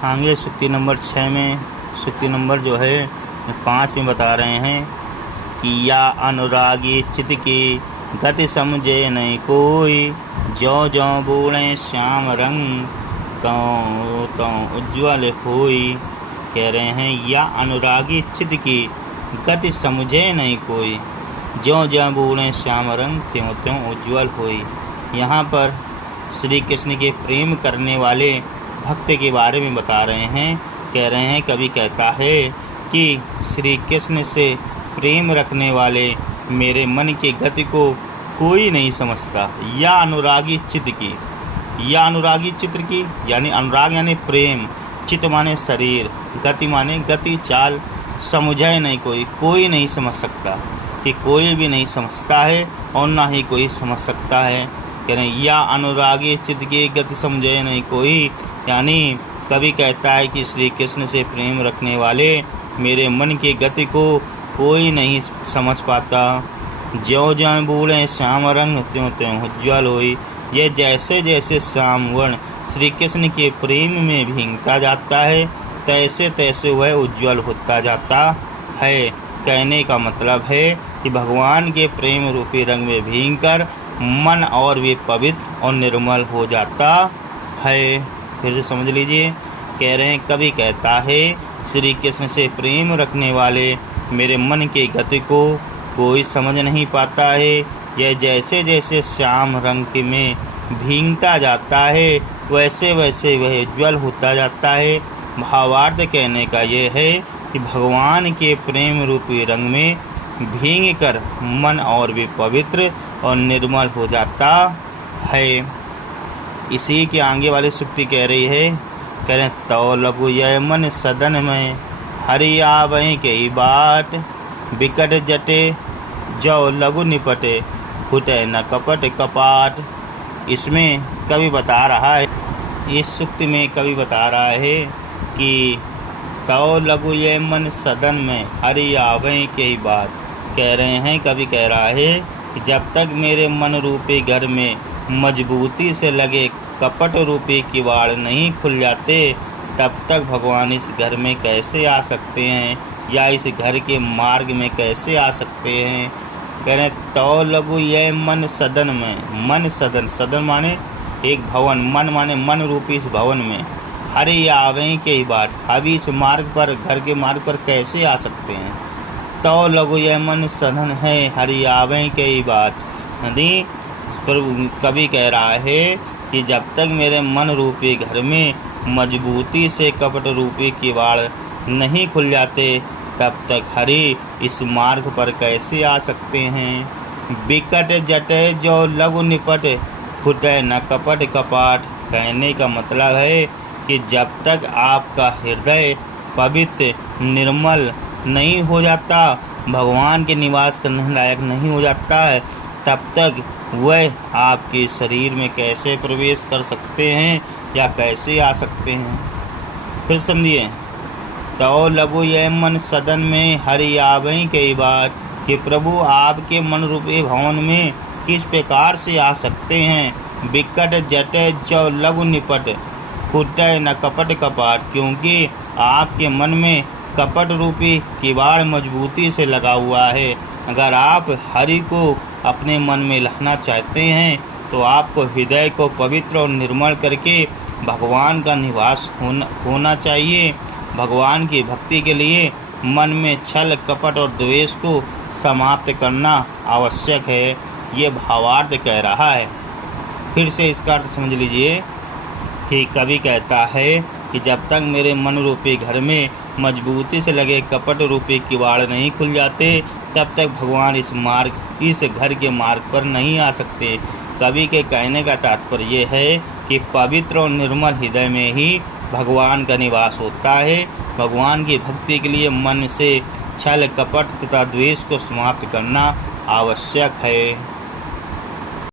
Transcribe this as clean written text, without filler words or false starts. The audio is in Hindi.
आगे सूक्ति नंबर 6 में सूक्ति नंबर जो है 5 में बता रहे हैं कि या अनुरागी चित की गति समझे नहीं कोई, ज्यों ज्यों बूढ़े श्याम रंग त्यों त्यों उज्ज्वल होई। कह रहे हैं या अनुरागी चित की गति समझे नहीं कोई, ज्यों ज्यों बूढ़े श्याम रंग त्यों त्यों उज्ज्वल होई। यहाँ पर श्री कृष्ण के प्रेम करने वाले भक्त के बारे में बता रहे हैं। कह रहे हैं कवि कहता है कि श्री कृष्ण से प्रेम रखने वाले मेरे मन की गति को कोई नहीं समझता। या अनुरागी चित्त की, या अनुरागी चित्र की यानी अनुराग यानी प्रेम, चित्त माने शरीर, गति माने गति चाल, समझे नहीं कोई, कोई नहीं समझ सकता, कि कोई भी नहीं समझता है और ना ही कोई समझ सकता है। कह रहे हैं या अनुरागी चित्त की गति समझे नहीं कोई, यानी कवि कहता है कि श्री कृष्ण से प्रेम रखने वाले मेरे मन की गति को कोई नहीं समझ पाता। ज्यों ज्यों बूढ़े श्याम रंग त्यों त्यों उज्ज्वल होई। ये जैसे जैसे श्याम वर्ण श्री कृष्ण के प्रेम में भींगता जाता है तैसे तैसे वह उज्ज्वल होता जाता है। कहने का मतलब है कि भगवान के प्रेम रूपी रंग में भींगकर मन और भी पवित्र और निर्मल हो जाता है। फिर से समझ लीजिए। कह रहे हैं कवि कहता है श्री कृष्ण से प्रेम रखने वाले मेरे मन की गति को कोई समझ नहीं पाता है। यह जैसे जैसे श्याम रंग में भींगता जाता है वैसे वैसे वह उज्ज्वल होता जाता है। भावार्थ कहने का यह है कि भगवान के प्रेम रूपी रंग में भींग कर मन और भी पवित्र और निर्मल हो जाता है। इसी के आगे वाली सूक्ति कह रही है, कह रहे तो लघु यह मन सदन में हरि आवै के बाट, बिकट जटे जो लघु निपटे फुटे न कपट कपाट। इसमें कवि बता रहा है, इस सूक्ति में कवि बता रहा है कि तो लघु ये मन सदन में हरि आवै के बाट। कह रहे हैं कवि कह रहा है कि जब तक मेरे मन रूपी घर में मजबूती से लगे कपट रूपी किवाड़ नहीं खुल जाते तब तक भगवान इस घर में कैसे आ सकते हैं या इस घर के मार्ग में कैसे आ सकते हैं। कह रहे तो लघु यह मन सदन में, मन सदन, सदन माने एक भवन, मन माने मन रूपी इस भवन में, हरि आवै के ही बाट, अभी इस मार्ग पर, घर के मार्ग पर कैसे आ सकते हैं। तो लघु यह मन सदन है हरि आवै के ही बाट। यदि कवि कह रहा है कि जब तक मेरे मन रूपी घर में मजबूती से कपट रूपी किवाड़ नहीं खुल जाते तब तक हरि इस मार्ग पर कैसे आ सकते हैं। बिकट जटे जो लघु निपट फुटे न कपट कपाट। कहने का मतलब है कि जब तक आपका हृदय पवित्र निर्मल नहीं हो जाता, भगवान के निवास करने लायक नहीं हो जाता है, तब तक वह आपके शरीर में कैसे प्रवेश कर सकते हैं या कैसे आ सकते हैं। फिर समझिए। तो लघु यह मन सदन में हरि आवै के बाट, कि प्रभु आपके मन रूपी भवन में किस प्रकार से आ सकते हैं। बिकट जटे जो लघु निपट फुटे न कपट कपाट, क्योंकि आपके मन में कपट रूपी किवाड़ मजबूती से लगा हुआ है। अगर आप हरि को अपने मन में लाना चाहते हैं तो आपको हृदय को पवित्र और निर्मल करके भगवान का निवास होना चाहिए। भगवान की भक्ति के लिए मन में छल कपट और द्वेष को समाप्त करना आवश्यक है। ये भावार्थ कह रहा है। फिर से इसका अर्थ समझ लीजिए कि कवि कहता है कि जब तक मेरे मन रूपी घर में मजबूती से लगे कपट रूपी किवाड़ नहीं खुल जाते तब तक भगवान इस घर के मार्ग पर नहीं आ सकते। कवि के कहने का तात्पर्य यह है कि पवित्र और निर्मल हृदय में ही भगवान का निवास होता है। भगवान की भक्ति के लिए मन से छल कपट तथा द्वेष को समाप्त करना आवश्यक है।